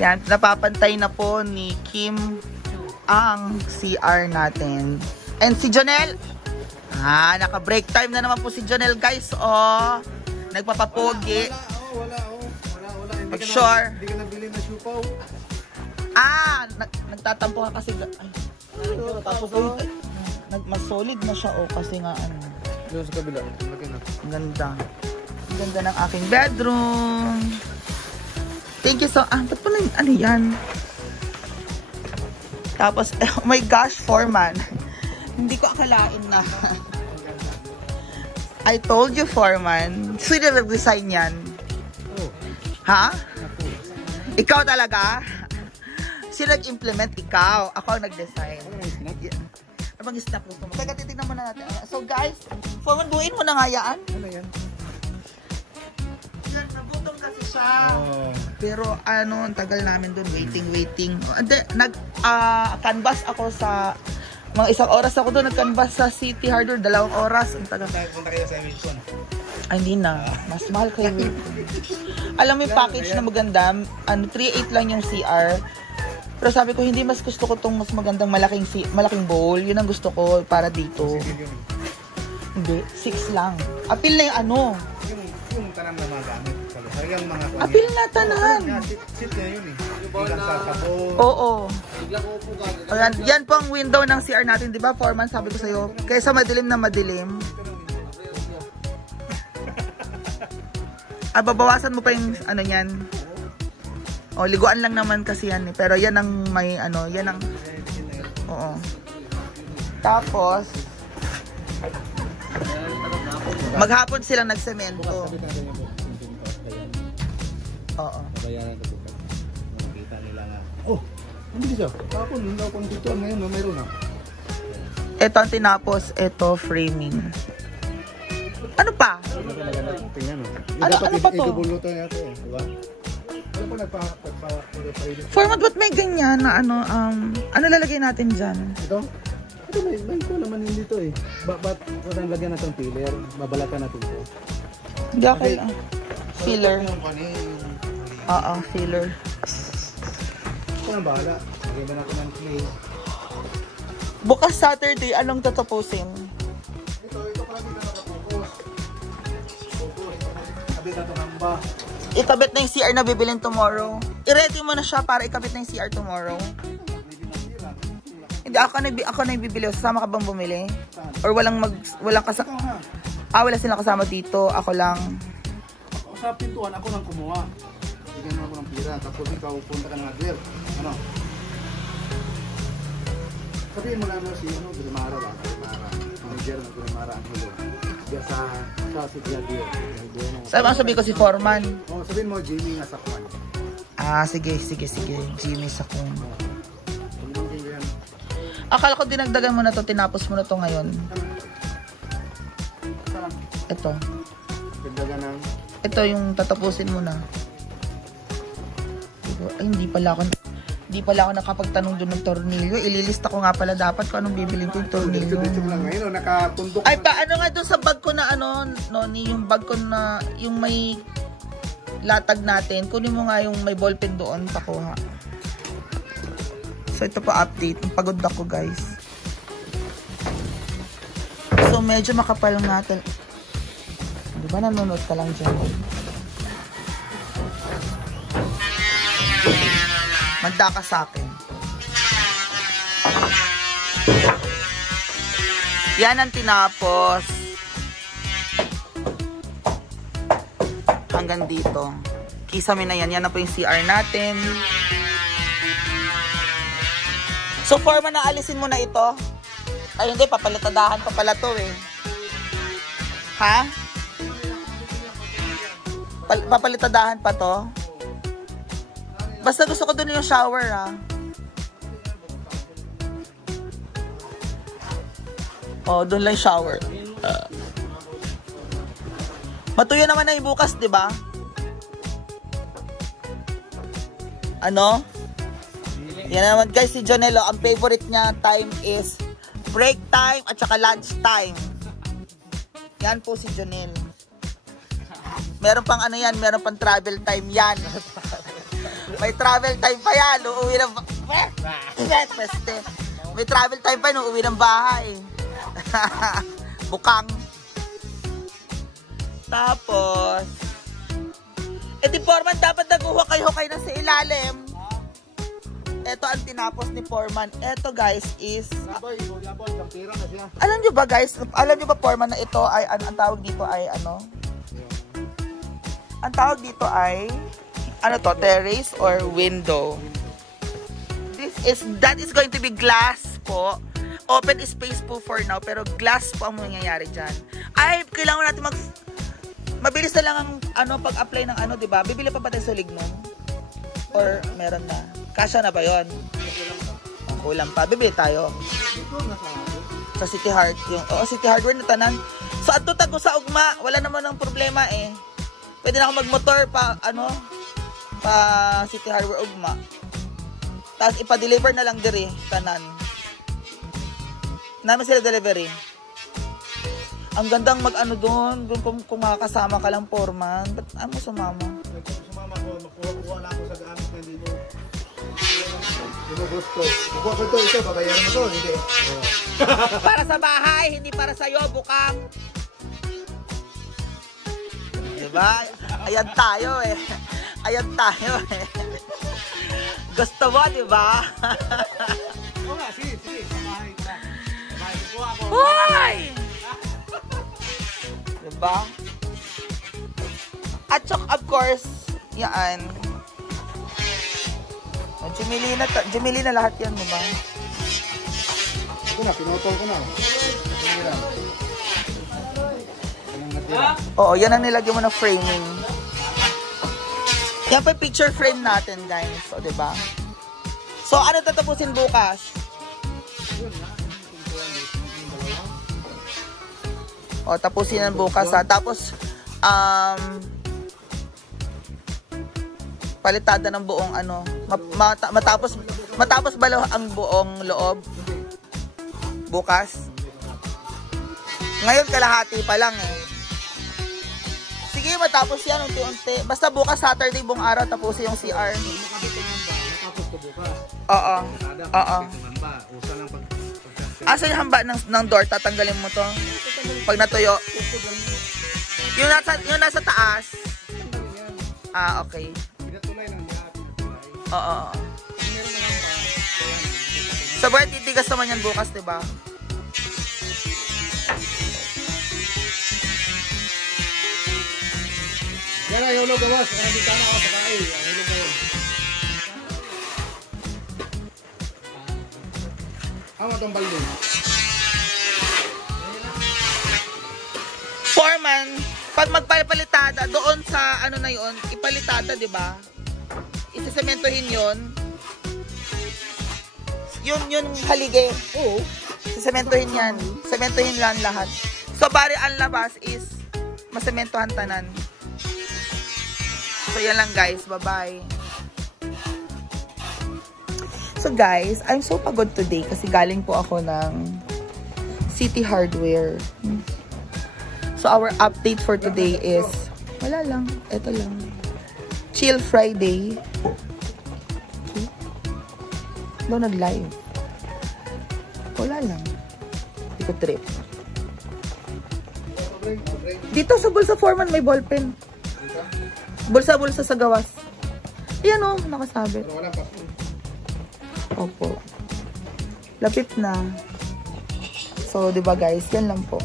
Yan, napapantay na po ni Kim ang CR natin. And si Jonel, naka-break time na naman po si Jonel, guys. Oh, nagpapapogi. Wala. Mag-sure. Hindi ka nabili na siupaw. Nagtatampo ka kasi. Tapos mas solid na siya, kasi nga ano. Doon sa kabila. Ang ganda. Ang ganda ng aking bedroom. Thank you so, ba't pa na, ano yan? Tapos, oh my gosh, foreman. Hindi ko akalain na. I told you, foreman. Sino nag-design yan? Ha? Ikaw talaga? Sino nag-implement? Ikaw. Ako ang nag-design. Ano bang snap mo? Teka, titignan mo na natin. So guys, foreman, buuin mo na nga yan. Ano yan? Yan, nagutom kasi siya. Pero ang tagal namin doon, waiting. Nag-canvas ako sa mga 1 oras ako doon, nag-canvas sa City Hardware, 2 oras. Ang tagal. Punta kayo sa Wilson. Ay, hindi na. Mas mahal kayo. Alam mo yung package na maganda, 3.8 lang yung CR. Pero sabi ko, hindi, mas gusto ko tong mas magandang malaking bowl. Yun ang gusto ko para dito. Hindi, 6 lang. Appeal na yung ano. Yung tanang na mga gamit. Yung mga appeal na tanan. Sit na yun eh. Yung sa sabon. Oo. Ayan, yan po ang window ng CR natin, di ba? Foreman, sabi ko sa'yo. Kaysa madilim na madilim. Babawasan mo pa yung ano yan. Liguan lang naman kasi yan eh. Pero yan ang may yan ang... Oo. Tapos, maghapon silang nagsemento. Oo. Nakita nila nga. Hindi siya. Tapos nung daw kung dito ngayon, mayroon na. Ito ang tinapos, ito framing. Ano pa? Tingnan mo. Ano pa to? Idubuluto niya ito eh. Diba? Ano pa nagpa-ready? Format, ba't may ganyan na ano lalagay natin dyan? Ito? Ito may ito naman yun dito eh. Ba't kung lagyan natin filler, babalatan natin ito. Hindi ako filler. Oo, filler. Ito ang bahala. Lagyan ba natin ng clay? Bukas Saturday, anong tatapusin? Ito pala dito nakapokos. Sabi na ito ng ba? Ikabit na yung CR na bibilin tomorrow. I-ready mo na siya para ikabit na yung CR tomorrow. Hindi, ako na yung bibili. Sasama ka bang bumili? Or walang kasama? Wala silang kasama dito. Ako lang. Sa pintuan, ako nang kumuha. Bigyan mo ako ng pira. Tapos ikaw punta ka ng hardware. Ano? Sabihin mo na si Gulimara ba? Manager ng Gulimara ang hulo. Diya sa City Hardware. Sabi ko si Foreman. Sabihin mo Jimmy nga Sakwan. Sige. Jimmy Sakwan. Akala ko dinagdagan mo na to, tinapos mo na to ngayon. Ito. Dagdagan ng... Ito yung tatapusin mo na. Ay, hindi pala ako nakapagtanong doon ng tornilyo. Ililista ko nga pala dapat kung anong bibilin ko yung tornilyo. Dito lang ngayon, nakatundok. Ay, paano nga doon sa bag ko na Noni, yung bag ko na, yung may latag natin. Kunin mo nga yung may ballpen doon, pakuha. So, ito po update. Pagod ako, guys. So, medyo makapal nga. Di ba nanonood ka lang dyan? Manda ka sa akin. Yan ang tinapos. Hanggang dito. Kisame na yan. Yan na po yung CR natin. So, Foreman, naalisin mo na ito. Ay, hindi. Papalitadahan pa pala to eh. Ha? Papalitadahan pa to? Basta gusto ko dun yung shower, ha? Dun lang shower. Matuyo naman na yung bukas, di ba? Ano? Yan naman guys, si Jonelo, ang favorite niya time is break time at saka lunch time. Yan po si Jonel. Meron pang ano yan, meron pang travel time yan. May travel time pa yan. Uuwi ng... Peste. May travel time pa yan. Uuwi ng bahay. Bukang. Tapos... di Foreman, dapat nag-uhukay-hukay na sa ilalim. Ito ang tinapos ni Foreman. Ito guys is... Alam nyo ba guys? Alam nyo ba Foreman na ito ay... Ang tawag dito ay ano? Ang tawag dito ay... Ano to? Terrace or window? That is going to be glass po. Open space po for now. Pero glass po ang mangyayari dyan. Ay, kailangan natin mabilis na lang ang ano, pag-apply ng ano, 'di ba? Bibili pa ba tayo sulig nun? Or meron na? Kasya na ba 'yon? Kulang pa. Bibili tayo. Sa City Hard, City Hardware na tanan. So adto tago sa ugma, wala naman ng problema eh. Pwede na ako magmotor pa City Hardware ugma. Tapos ipa-deliver na lang diri tanan. Namin sila delivery. Ang gandang mag-ano doon kung makakasama ka lang, Foreman. Ba't ano sumama? Sumama ko, makuha na ako sa gamit na dito. Gusto. Kukuha ko ito, babayaran mo ito, hindi. Para sa bahay, hindi para sa'yo, Bukang. Diba? Ayan tayo eh. Ayan tayo eh. Gusto mo, diba? Oo nga, sige, sa bahay ka. Bahay, kukuha ko. Hoy! Diba? At of course, yan. Jumili na lahat yan, diba? Ito na, pinotol ko na. Oo, yan ang nilagyan mo na framing. Yan pa yung picture frame natin, guys. O, diba? So, ano tatapusin bukas? O, tapusin yan bukas, ha? Tapos, palitada ng buong, ano, matapos ba ang buong loob? Bukas? Ngayon, kalahati pa lang, eh. Sige, matapos yan, unti-unti. Basta bukas, Saturday, buong araw, tapusin yung CR. Matapos ko bukas. Oo. Oo. Asa yung hamba ng door? Tatanggalin mo to? Pag natuyo. Yung nasa taas. Ah, okay. Oo. Sa buhay, titigas naman yan bukas, diba? Yan ang hulog gawas. Nandito na ako sa bahay. Ang hulog gawas. Ang itong balde. Foreman, pag magpapalitada doon sa ano na yun, ipalitada, di ba? Isasementohin yun. Yun halige. Oo. Isasementohin yan. Sementohin lang lahat. So, bari ang labas is masementohan tanan. So, yan lang guys. Bye-bye. So, guys, I'm so pagod today kasi galing po ako ng City Hardware. So, our update for today is wala lang. Ito lang. Chill Friday. Okay. Doon nag-live. Wala lang. Hindi ko trip. Dito sa bulsa Foreman may ballpen. Bulsa-bulsa sa gawas. Ayan o, nakasabit. Opo. Lapit na. So, diba guys, yan lang po.